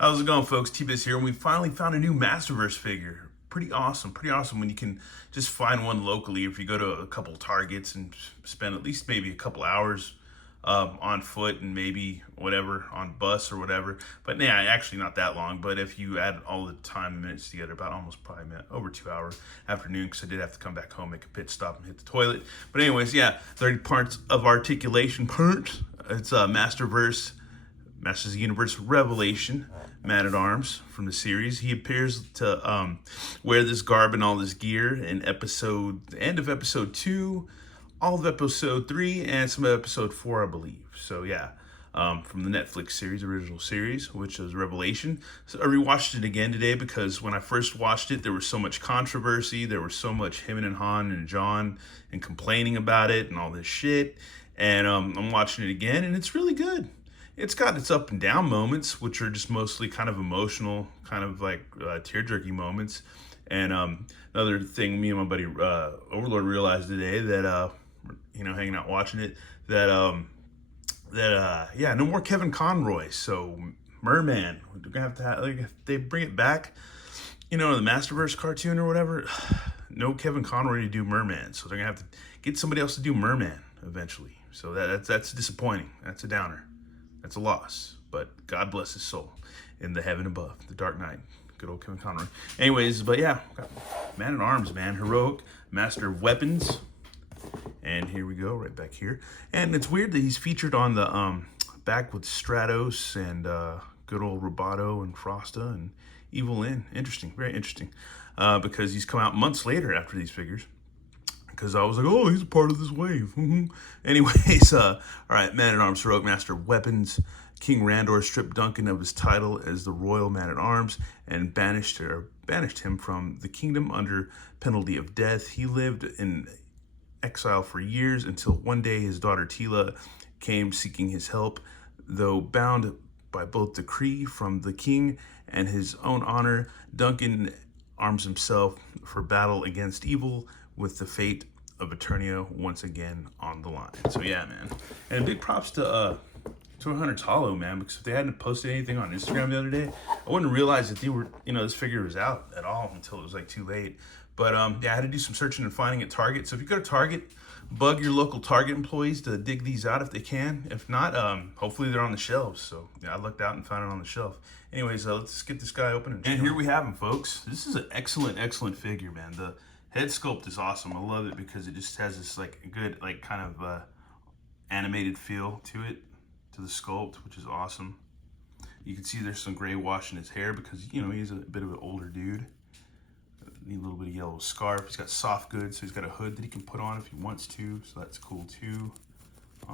How's it going, folks? T-Biz here, and we finally found a new Masterverse figure. Pretty awesome when you can just find one locally. If you go to a couple Targets and spend at least maybe a couple hours on foot and maybe whatever on bus or whatever. But yeah, actually not that long. But if you add all the time and minutes together, about almost probably over 2 hour afternoon, because I did have to come back home, make a pit stop, and hit the toilet. But anyways, yeah, 30 parts of articulation parts. It's Masterverse. Masters of the Universe Revelation, Man at Arms from the series. He appears to wear this garb and all this gear in the end of episode 2, all of episode 3, and some of episode 4, I believe. So yeah, from the Netflix series, original series, which was Revelation. So I rewatched it again today because when I first watched it, there was so much controversy. There was so much him and Han and John and complaining about it and all this shit. And I'm watching it again, and it's really good. It's got its up and down moments, which are just mostly kind of emotional, kind of like tear-jerky moments. And another thing me and my buddy Overlord realized today that, hanging out watching it, that no more Kevin Conroy. So Merman, we're gonna have to have, like, if they bring it back, the Masterverse cartoon or whatever, no Kevin Conroy to do Merman. So they're gonna have to get somebody else to do Merman eventually. So that's disappointing. That's a downer. That's a loss, but God bless his soul in the heaven above, the Dark Knight. Good old Kevin Conroy. Anyways, but yeah, Man at Arms, man. Heroic, master of weapons. And here we go, right back here. And it's weird that he's featured on the back with Stratos and good old Roboto and Frosta and Evil Lyn. Interesting, very interesting. Because he's come out months later after these figures. Because I was like, oh, he's a part of this wave. Anyways, all right, Man at Arms, Heroic Master of Weapons. King Randor stripped Duncan of his title as the Royal Man at Arms and banished him from the kingdom under penalty of death. He lived in exile for years until one day his daughter Tila came seeking his help. Though bound by both decree from the king and his own honor, Duncan arms himself for battle against evil, with the fate of Eternia once again on the line. So yeah, man. And big props to Hunter's Hollow, man, because if they hadn't posted anything on Instagram the other day, I wouldn't realize that they were, this figure was out at all until it was like too late. But yeah, I had to do some searching and finding at Target. So if you go to Target, bug your local Target employees to dig these out if they can. If not, hopefully they're on the shelves. So yeah, I looked out and found it on the shelf. Anyways, let's get this guy open. And here we have him, folks. This is an excellent figure, man. The head sculpt is awesome. I love it because it just has this like good, like kind of animated feel to it, to the sculpt, which is awesome. You can see there's some gray wash in his hair because, he's a bit of an older dude. Need a little bit of yellow scarf. He's got soft goods, so he's got a hood that he can put on if he wants to, so that's cool too. I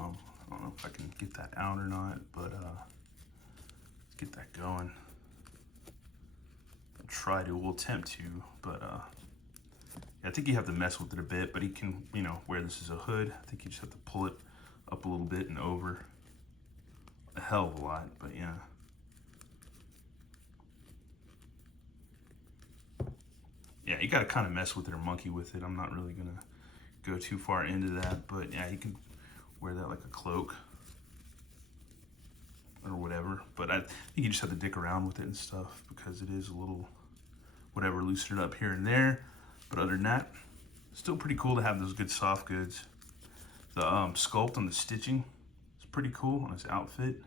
don't know if I can get that out or not, but let's get that going. We'll attempt to, but I think you have to mess with it a bit, but he can, wear this as a hood. I think you just have to pull it up a little bit and over a hell of a lot, but yeah. Yeah, you gotta kind of mess with it or monkey with it. I'm not really gonna go too far into that, but yeah, you can wear that like a cloak or whatever. But I think you just have to dick around with it and stuff because it is a little, whatever, loosen it up here and there. But other than that, still pretty cool to have those good soft goods. The sculpt on the stitching is pretty cool on his outfit.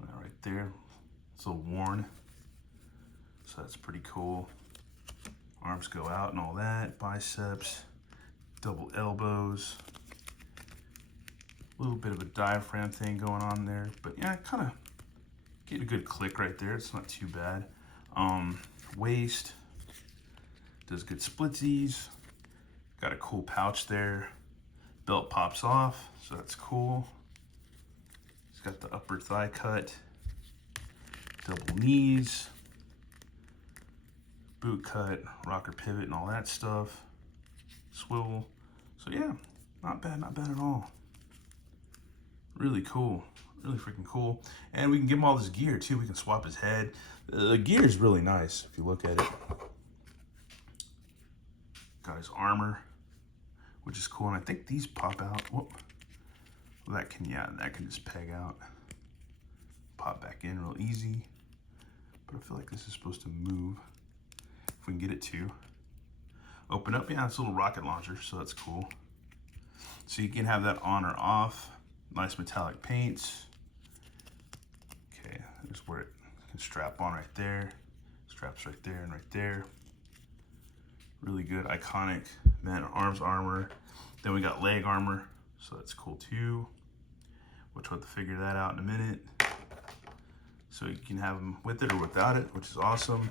Right there, it's a little worn. So that's pretty cool. Arms go out and all that. Biceps, double elbows. A little bit of a diaphragm thing going on there. But yeah, kind of get a good click right there. It's not too bad. Waist. Does good splitsies. Got a cool pouch there. Belt pops off, so that's cool. It's got the upper thigh cut. Double knees. Boot cut, rocker pivot, and all that stuff. Swivel. So yeah, not bad at all. Really cool, really freaking cool. And we can give him all this gear too. We can swap his head. The gear is really nice if you look at it. Got his armor, which is cool. And I think these pop out. Whoop. Well, that can just peg out. pop back in real easy. But I feel like this is supposed to move. If we can get it to open up, yeah, it's a little rocket launcher, so that's cool. So you can have that on or off. Nice metallic paints. Okay, there's where it can strap on right there. Straps right there and right there. Really good, iconic man-at-arms armor. Then we got leg armor, so that's cool too. Which we'll have to figure that out in a minute. So you can have them with it or without it, which is awesome.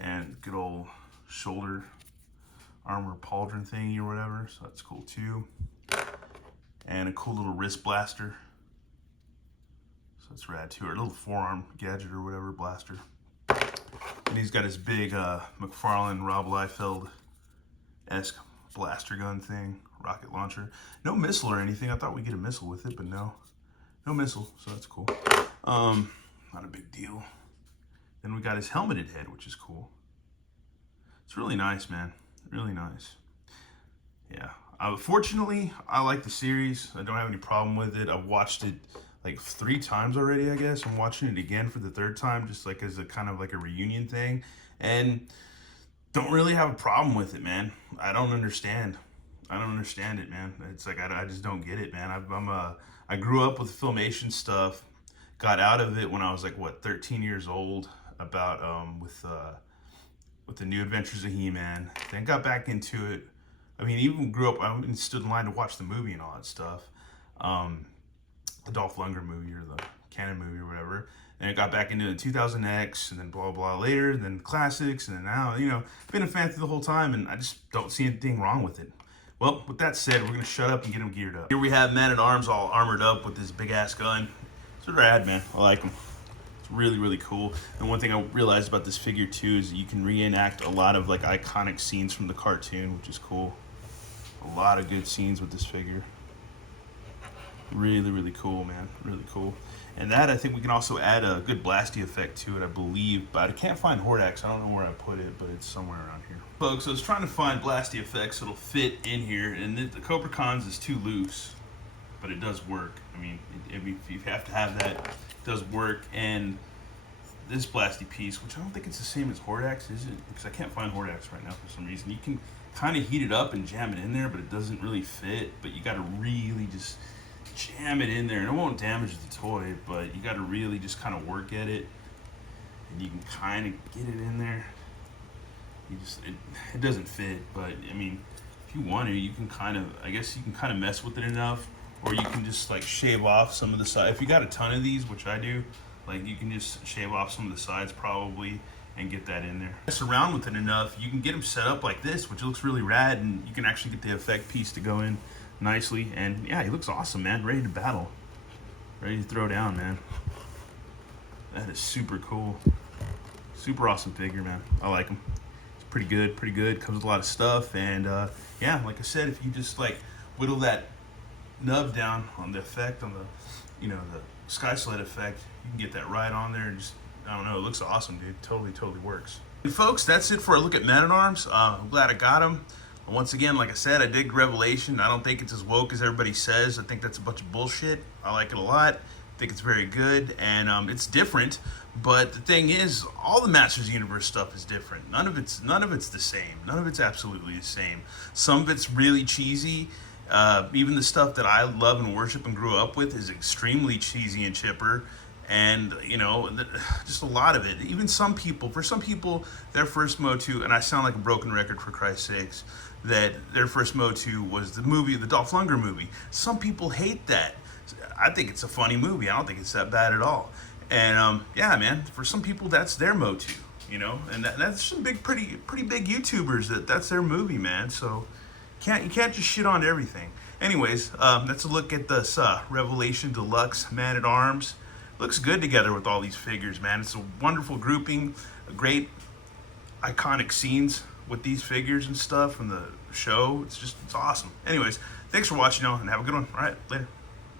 And good old shoulder armor pauldron thingy or whatever, so that's cool too. And a cool little wrist blaster. So that's rad too, or a little forearm gadget or whatever blaster. And he's got his big McFarlane Rob Liefeld-esque blaster gun thing, rocket launcher. No missile or anything. I thought we'd get a missile with it, but no missile, so that's cool. Not a big deal. Then we got his helmeted head, which is cool. It's really nice, man. Really nice. Yeah. Fortunately, I like the series. I don't have any problem with it. I've watched it like 3 times already, I guess. I'm watching it again for the 3rd time, just like as a kind of like a reunion thing. And don't really have a problem with it, man. I don't understand. I don't understand it, man. It's like, I just don't get it, man. I grew up with Filmation stuff. Got out of it when I was like, what, 13 years old, about with the New Adventures of He-Man. Then got back into it. I mean, even grew up, I even stood in line to watch the movie and all that stuff. The Dolph Lundgren movie or the Canon movie or whatever. And I got back into the 2000X and then blah, blah later, and then classics, and then now, you know, been a fan through the whole time, and I just don't see anything wrong with it. Well, with that said, we're gonna shut up and get him geared up. Here we have Man-at-Arms all armored up with this big ass gun. It's rad, man. I like him. It's really, really cool. And one thing I realized about this figure too is that you can reenact a lot of like iconic scenes from the cartoon, which is cool. A lot of good scenes with this figure. Really, really cool, man. Really cool. And that, I think we can also add a good blasty effect to it, I believe. But I can't find Hordax. I don't know where I put it, but it's somewhere around here. Folks, I was trying to find blasty effects that'll fit in here. And the Cobra Khan's is too loose, but it does work. I mean, if you have to have that, it does work. And this blasty piece, which I don't think it's the same as Hordax, is it? Because I can't find Hordax right now for some reason. You can kind of heat it up and jam it in there, but it doesn't really fit. But you got to really just jam it in there, and it won't damage the toy, but you got to really just kind of work at it, and you can kind of get it in there. You just it doesn't fit, but I mean, if you want to, you can kind of, I guess you can kind of mess with it enough, or you can just like shave off some of the sides. If you got a ton of these, which I do, like you can just shave off some of the sides probably and get that in there. Mess around with it enough, you can get them set up like this, which looks really rad, and you can actually get the effect piece to go in nicely. And yeah, he looks awesome, man. Ready to battle, ready to throw down, man. That is super cool. Super awesome figure, man. I like him. It's pretty good, pretty good. Comes with a lot of stuff. And yeah, like I said, if you just like whittle that nub down on the effect, on the, you know, the sky sled effect, you can get that right on there. And just, I don't know, it looks awesome, dude. Totally works. And folks, that's it for a look at Man-at-Arms. I'm glad I got him. Once again, like I said, I dig Revelation. I don't think it's as woke as everybody says. I think that's a bunch of bullshit. I like it a lot. I think it's very good, and it's different. But the thing is, all the Masters Universe stuff is different. None of it's the same. None of it's absolutely the same. Some of it's really cheesy. Even the stuff that I love and worship and grew up with is extremely cheesy and chipper. And, you know, just a lot of it. Even for some people, their first Motu, and I sound like a broken record for Christ's sakes, that their first Motu was the movie, the Dolph Lundgren movie. Some people hate that. I think it's a funny movie. I don't think it's that bad at all. And yeah, man, for some people, that's their Motu, you know. And that's some pretty big YouTubers that's their movie, man. So you can't just shit on everything. Anyways, that's a look at this Revelation Deluxe Man-at-Arms. Looks good together with all these figures, man. It's a wonderful grouping, great iconic scenes with these figures and stuff from the show. It's awesome. Anyways, thanks for watching, y'all, and have a good one. All right, later.